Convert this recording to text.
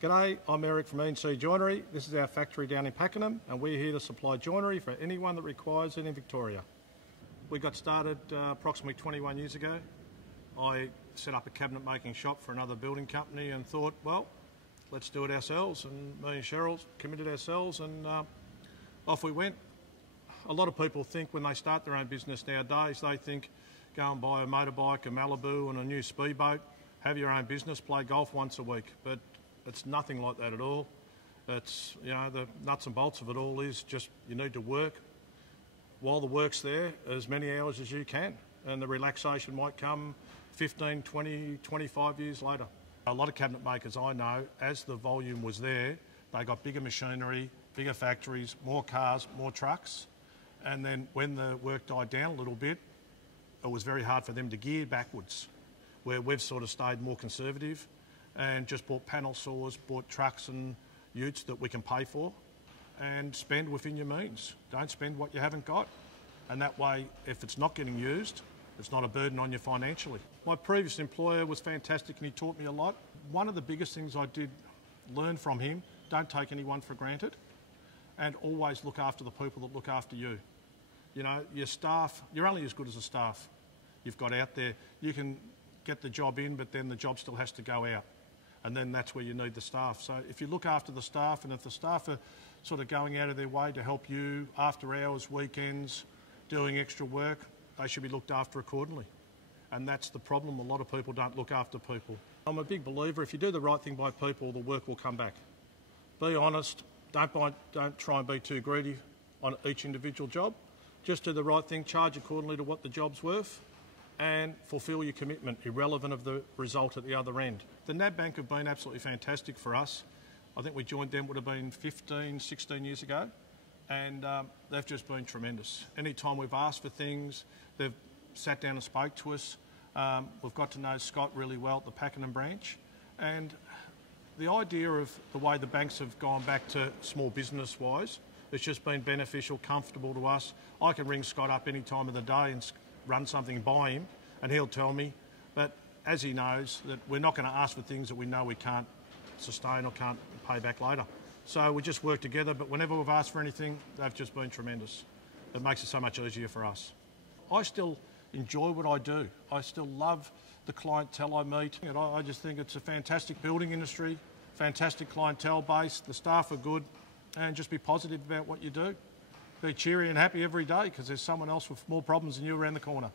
G'day, I'm Eric from E&C Joinery. This is our factory down in Pakenham, and we're here to supply joinery for anyone that requires it in Victoria. We got started approximately 21 years ago. I set up a cabinet making shop for another building company and thought, well, let's do it ourselves. And me and Cheryl committed ourselves and off we went. A lot of people think when they start their own business nowadays, they think go and buy a motorbike, a Malibu and a new speedboat, have your own business, play golf once a week. But it's nothing like that at all. It's, you know, the nuts and bolts of it all is just you need to work while the work's there as many hours as you can, and the relaxation might come 15, 20, 25 years later. A lot of cabinet makers I know, as the volume was there, they got bigger machinery, bigger factories, more cars, more trucks, and then when the work died down a little bit, it was very hard for them to gear backwards, where we've sort of stayed more conservative and just bought panel saws, bought trucks and utes that we can pay for, and spend within your means. Don't spend what you haven't got. And that way, if it's not getting used, it's not a burden on you financially. My previous employer was fantastic and he taught me a lot. One of the biggest things I did learn from him, don't take anyone for granted, and always look after the people that look after you. You know, your staff, you're only as good as the staff you've got out there. You can get the job in, but then the job still has to go out. And then that's where you need the staff. So if you look after the staff, and if the staff are sort of going out of their way to help you after hours, weekends, doing extra work, they should be looked after accordingly. And that's the problem. A lot of people don't look after people. I'm a big believer, if you do the right thing by people, the work will come back. Be honest, don't try and be too greedy on each individual job. Just do the right thing, charge accordingly to what the job's worth, and fulfil your commitment, irrelevant of the result at the other end. The NAB Bank have been absolutely fantastic for us. I think we joined them would have been 15, 16 years ago, and they've just been tremendous. Anytime we've asked for things, they've sat down and spoke to us. We've got to know Scott really well at the Pakenham branch, and the idea of the way the banks have gone back to small business-wise, it's just been beneficial, comfortable to us. I can ring Scott up any time of the day and run something by him and he'll tell me, but as he knows that we're not going to ask for things that we know we can't sustain or can't pay back later. So we just work together, but whenever we've asked for anything, they've just been tremendous. It makes it so much easier for us. I still enjoy what I do. I still love the clientele I meet. And I just think it's a fantastic building industry, fantastic clientele base, the staff are good, and just be positive about what you do. Be cheery and happy every day because there's someone else with more problems than you around the corner.